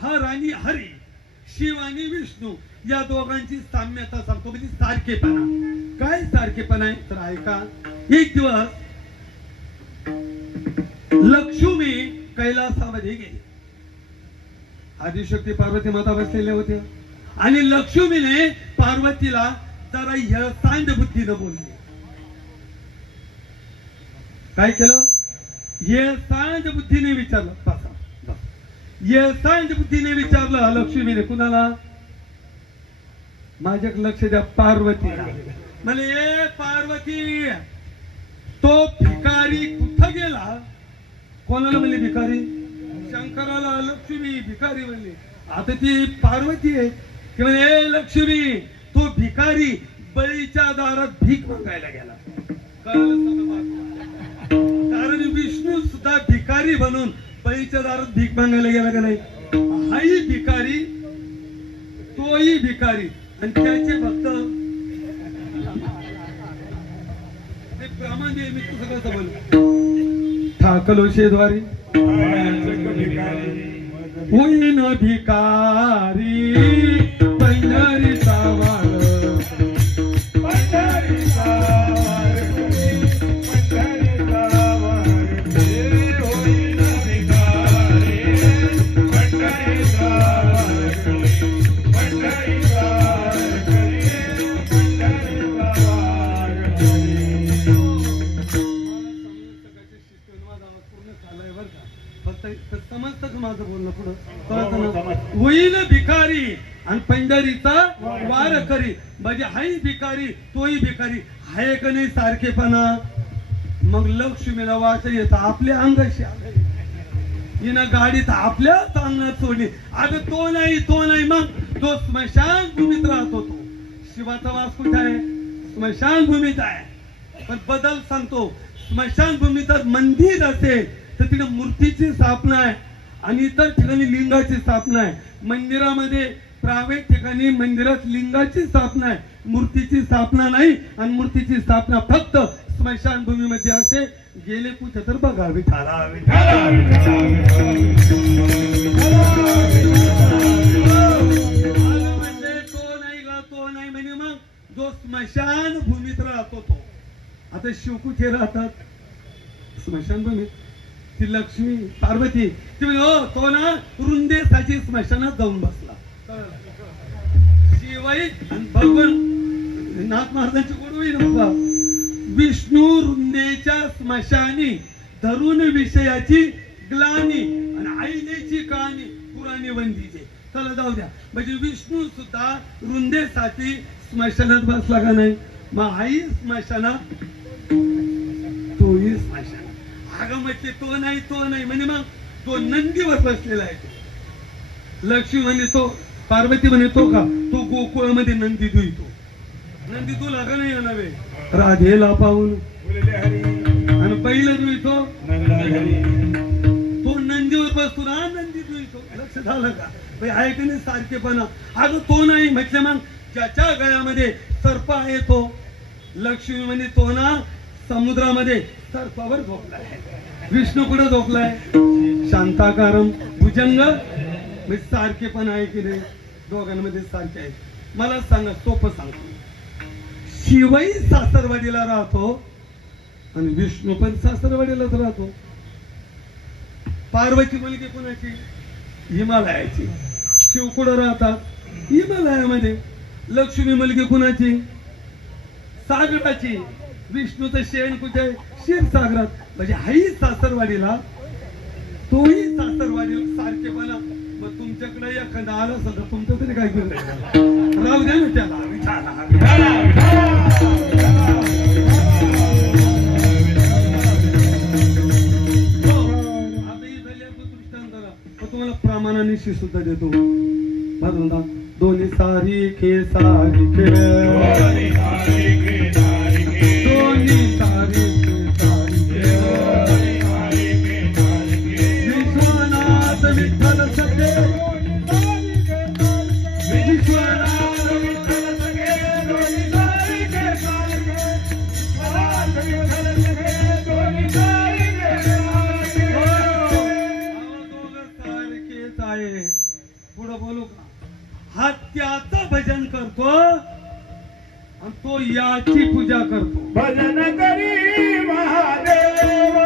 हर आणि हरी, शिव आणि विष्णू या दोघांची साम्यता सांगतो, म्हणजे सारखेपणा. काय सारखेपणा आहे तर ऐका. एक दिवस लक्ष्मी कैलासामध्ये गेली. आदिशक्ती पार्वती माता बसलेल्या होत्या आणि लक्ष्मीने पार्वतीला जरा यसांड बुद्धीनं बोलली. काय केलं? यसांड बुद्धीने विचारलं. यसांड बुद्धीने विचारलं लक्ष्मीने. कुणाला? माझ्याकडे लक्ष द्या, पार्वतीला. म्हणजे ए पार्वती, तो भिकारी कुठं गेला? कोणाला म्हणले भिकारी? शंकराला लक्ष्मी भिकारी म्हणली. आता ती पार्वती आहे की म्हणे ए लक्ष्मी, तो भिकारी बळीच्या दारात भीक मागायला गेला. कारण विष्णू सुद्धा भिकारी बनून बळीच्या दारात भीक मागायला गेला का नाही? हाही भिकारी, तोही भिकारी, आणि त्याचे भक्त ब्राह्मण. मी तुझं कसं बोल ठाकलो शेद्वारी होईन भिकारी पंढरी सावार. माझं बोलणं पुढं होईल भिकारी आणि पंढरीचा वार करी. म्हणजे हाही भिकारी तोही भिकारी, हाय का नाही सारखेपणा. मग लक्ष्मीला वाट येत आपल्या अंगाशी आलं. हिनं गाडीत आपल्याच अंगणात सोडली. आता तो नाही मग तो स्मशान भूमीत राहतो. तो शिवाचा वास कुठे आहे? स्मशान भूमीत आहे. पण बदल सांगतो, स्मशान भूमीत मंदिर असेल तर तिथे मूर्तीची स्थापना आहे आणि इतर ठिकाणी लिंगाची स्थापना आहे. मंदिरामध्ये प्रायव्हेट ठिकाणी मंदिरात लिंगाची स्थापना आहे, मूर्तीची स्थापना नाही. आणि मूर्तीची स्थापना फक्त स्मशानभूमीमध्ये असते. गेले कुठे तर बघा विठाला म्हणजे तो नाही म्हणजे मग जो स्मशान भूमीत राहतो तो. आता शिव कुठे राहतात? स्मशानभूमीत. ती लक्ष्मी पार्वती ती म्हणजे हो तो ना रुंदेसाची स्मशानात जाऊन बसला. शिवाई आणि भगवान नाथ महाराजांची गोडवी नव्हता. विष्णू रुंदेच्या स्मशानी धरून विषयाची ग्लानी आणि आईनेची कहाणी पुराणी वंदीचे. चला जाऊ द्या. म्हणजे विष्णू सुद्धा रुंदेसाठी स्मशानात बसला का नाही? मग आई स्मशानात, तोही स्मशानात. अगं म्हणजे तो नाही म्हणजे मग तो नंदीवर बसलेला आहे. लक्ष्मी म्हणे तो, पार्वती म्हणे तो का? तो गोकुळामध्ये नंदी दुईतो. नंदी तुला का नाही नव्हे राधेला पाहून आणि पहिलं दुईतो. तो नंदीवर बसतो ना, नंदी दुईतो. लक्ष झालं का? आहे का नाही सारखेपणा? अगं तो नाही म्हटलं मग ज्याच्या गळ्यामध्ये सर्प आहे तो. लक्ष्मी म्हणे तो ना समुद्रामध्ये सर्पावर झोपलाय. विष्णू कुठे झोपलाय? शांताकारम भुजंग. सारखेपणा आहे की नाही? दोघांमध्ये सारखे आहे. मला सांगा, सोपं सांगतो. शिवही सासरवाडीला राहतो आणि विष्णू पण सासरवाडीलाच राहतो. पार्वती मुलगी कुणाची? हिमालयाची. शिव कुठं राहतात? हिमालयामध्ये. लक्ष्मी मुलगी कुणाची? सागराची. विष्णूचं शेण कुठे? क्षीरसागरात. म्हणजे हाही सासरवाडीला, तोही सासरवाडीला. सारखेपणा. मग तुमच्याकडे एखादा आला असेल तर तुमचं तरी काय केलं? राहू द्या ना त्याला. तुम्हाला प्रमाणानिशी सुद्धा देतो. दोन्ही सारी खे सारी खे, दोन्ही सारी विश्वनाथ विठ्ठल सत्य विश्वनाथ त्याचं भजन करतो आणि तो याची पूजा करतो. भजन करी महादेव